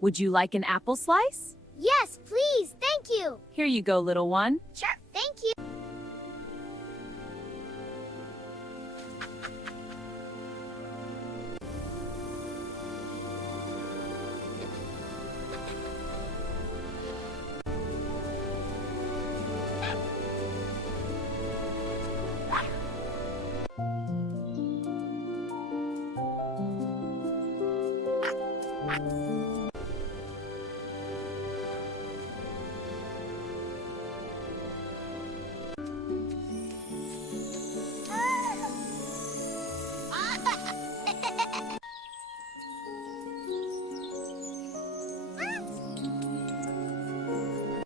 Would you like an apple slice? Yes, please. Thank you. Here you go, little one. Sure. Thank you. Wow.